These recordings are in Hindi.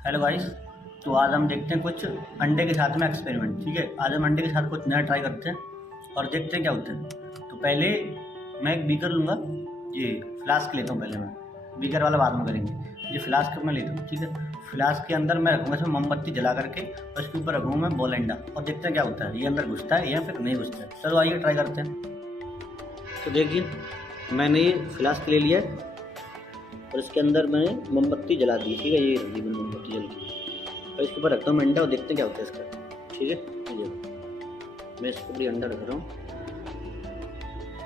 Hello guys. तो आज हम देखते हैं कुछ अंडे के साथ में एक्सपेरिमेंट। ठीक है, आज हम अंडे के साथ कुछ नया ट्राई करते हैं और देखते हैं क्या होता है। तो पहले मैं एक बीकर लूँगा। ये फ्लास्क लेता हूँ, पहले मैं बीकर वाला बाद में करेंगे। ये फ्लास्क मैं लेता हूँ। ठीक है, फ्लास्क के अंदर मैं रखूँगा इसमें मोमबत्ती जला करके और इसके ऊपर रखूँगा मैं बॉल अंडा और देखते हैं क्या होता है, ये अंदर घुसता है या फिर नहीं घुसता है। चलो आइए ट्राई करते हैं। तो देखिए, मैंने ये फ्लास्क ले लिया है और इसके अंदर मैंने मोमबत्ती जला दी। ठीक है, ये रखी मैंने मोमबत्ती जल के और इसके ऊपर रखता हूँ अंडा और देखते हैं क्या होता है इसका। ठीक है, ये मैं इसके ऊपर अंडा रख रहा हूँ,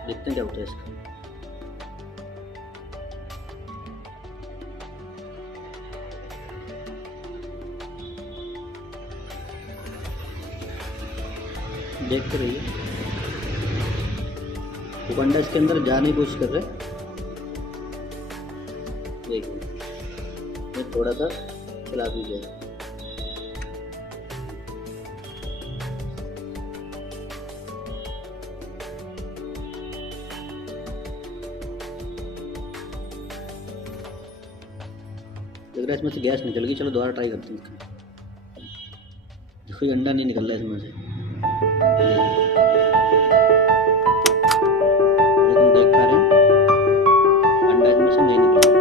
देखते हैं क्या होता है इसका। देखते रहिए, वो अंडा इसके अंदर जाने की कोशिश कर रहे हैं। देखिए, मैं थोड़ा सा खिला दीजिए। लग रहा है इसमें से गैस निकल गई। चलो दोबारा ट्राई करते हैं इसका। देखो, ये अंडा नहीं निकल रहा है इसमें से। तुम देख पा रहे हैं, अंडा इसमें से नहीं निकल रहा।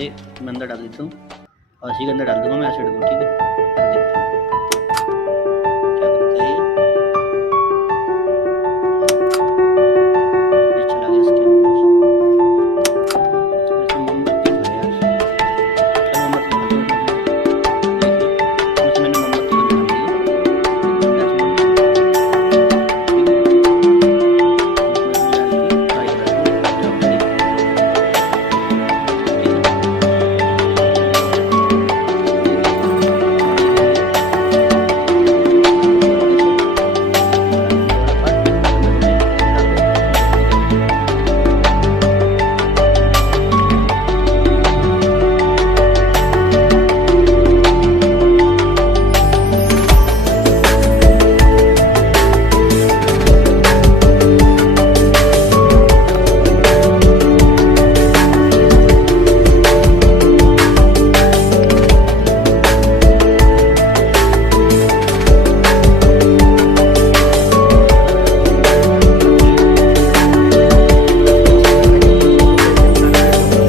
ऐसे मैं अंदर डाल देता हूँ और इसी के अंदर डाल दूँगा मैं एसिड को, ठीक है। फिर देखते हैं क्या करता है ये चला गया इसके अंदर। वैसे मोमबत्ती तो है यार, चलो मोमबत्ती दिखाता हूँ।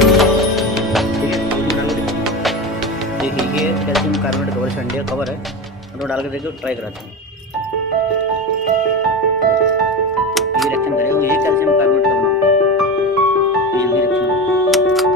देखिए इसमें मैंने मोमबत्ती को निकाल ली है, कैल्शियम कार्बोनेट कवर से अंडे का कवर है, तो डाल के देखो, ट्राई कराते हैं। ये रिएक्शन करेगा, ये कैल्शियम कार्बोनेट का बना, ये जल्दी रिएक्शन कर रहा है।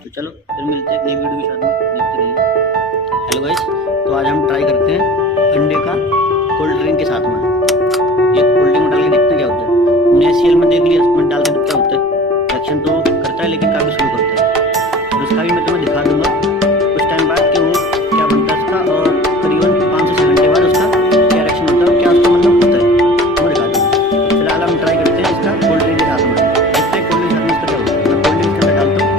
तो चलो फिर मिलते हैं एक नई वीडियो के साथ में, देखते रहिए। हेलो गाइस, तो आज हम ट्राई करते हैं अंडे का कोल्ड ड्रिंक के साथ में। ये कोल्ड ड्रिंक में डाल के देखते हैं क्या होता है। हमने एसीएल में देख लिया, इसमें डाल के तो क्या होता है, रिएक्शन तो करता है लेकिन काफ़ी स्लो करता है। तो इसका भी मैं तुम्हें दिखा दूंगा कुछ टाइम बाद कि वो क्या बनता है इसका, और करीबन 5 से 6 घंटे बाद उसका क्या रिएक्शन होता है और क्या उसका मतलब होता है, वो दिखा दूँगा। तो फिलहाल हम ट्राई करते हैं इसका कोल्ड ड्रिंक के साथ में, देखते हैं कोल्ड ड्रिंक के साथ में इसका क्या होता है। मैं कोल्ड ड्रिंक के अंदर डालता हूँ,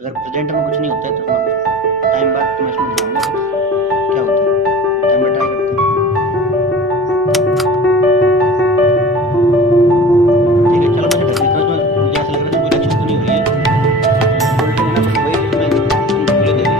अगर प्रेजेंट में कुछ नहीं होता है तो टाइम बाद तो मैं इसमें दिखाऊंगा क्या होता है। टाइम में ट्राई करते हैं, ठीक है। चलो मैं कर देखा, तो मुझे ऐसा लग रहा है कोई रिएक्शन तो नहीं हुई है, कोल्ड ड्रिंक है ना, बस वही इसमें खुले दे दिए।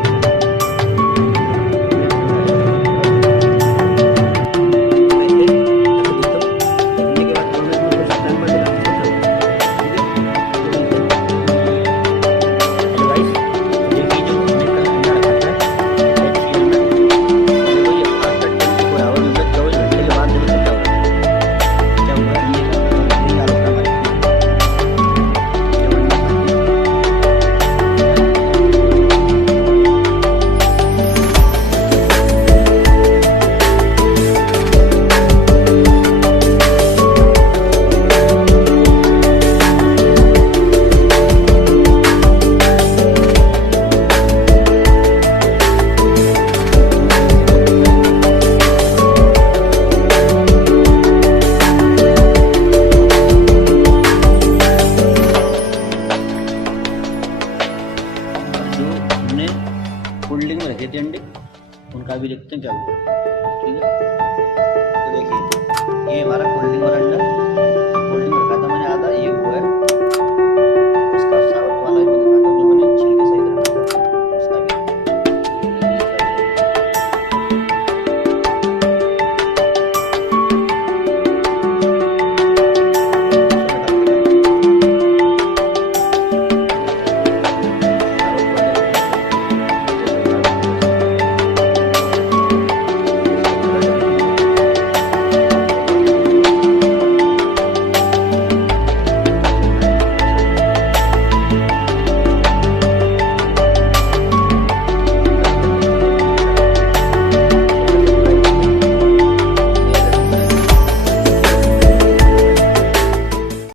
हमने कोल्ड ड्रिंक में रखे थे अंडे, उनका भी देखते हैं क्या हुआ। ठीक है, तो देखिए ये हमारा कोल्ड ड्रिंक वाला अंडा